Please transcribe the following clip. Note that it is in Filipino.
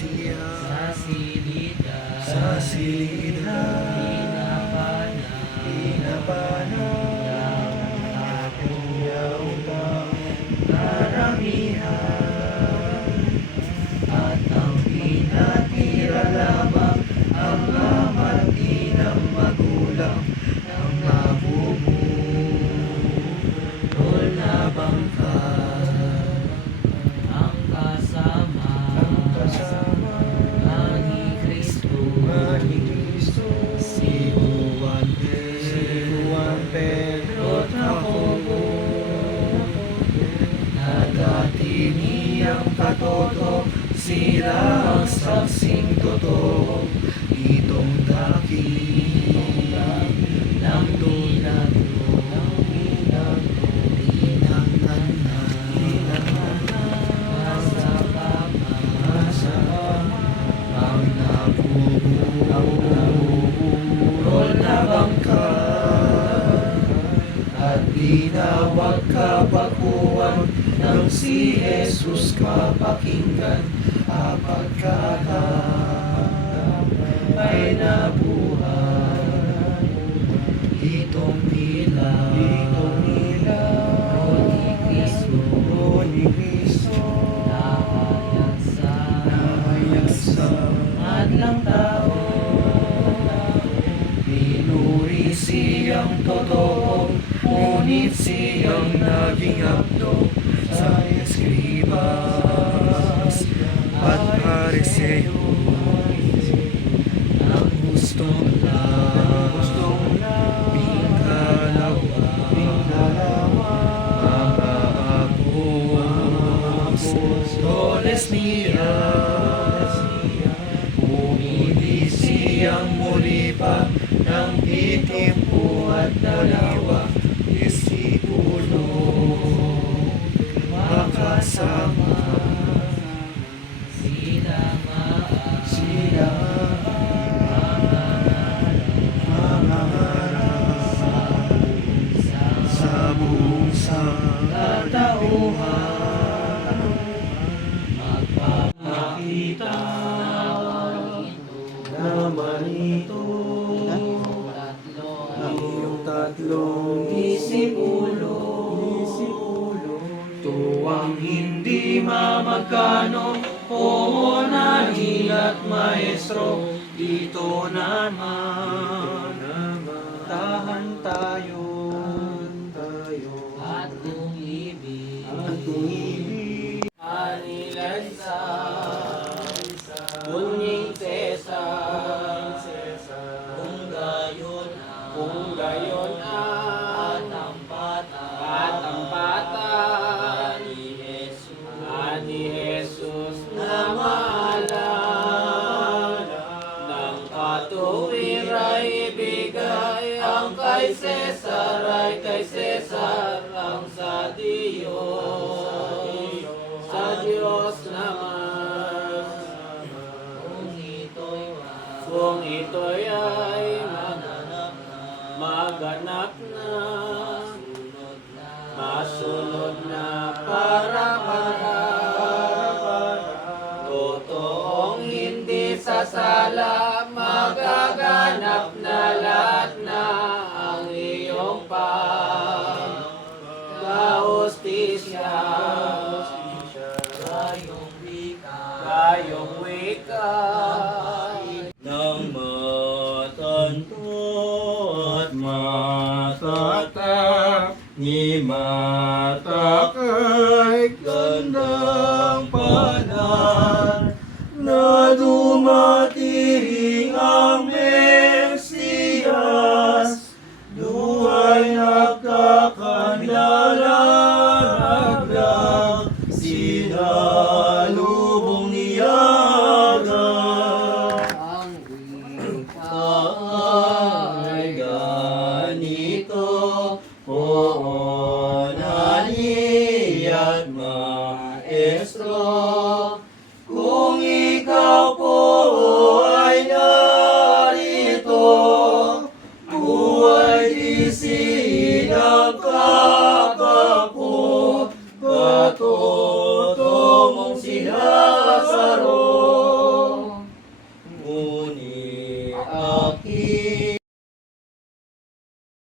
siya sa sa silidad pinapana, pinapana katoto sila ang saksing totoo itong dakil ng milagro tinangan na sa Pama, sa ang nabuburol na bangka at si Jesus apagkakam ay nabuhay. Itong nila. Itong nila. Ni Kristo, ni Cristo nahayag sa nahayag sa madlang tao, Pinuri siyang totoo, ngunit siyang naging abdo pariseyo. Ang gustong lang, pingalawa, mga apostoles niya. Pumili siyang muli pa ng itimpo at dalawa tatlong disipulo, tuwang hindi mamagkano Puhunahin at maestro Dito naman Tahan tayo tayo Kung gayon ang ang pata, At ang pata ni Jesus, na maalala ng katuwiray ibigay ang kay Cesar ay kay Cesar ang sa Diyos. Sa Diyos naman. Kung ito'y ay maganap na. Sunod na, masunod na mata kay gandang panan na dumating ang Mesiyas Duhay nagkakandala naglang sinalubong niyaga ang ay ganito Oo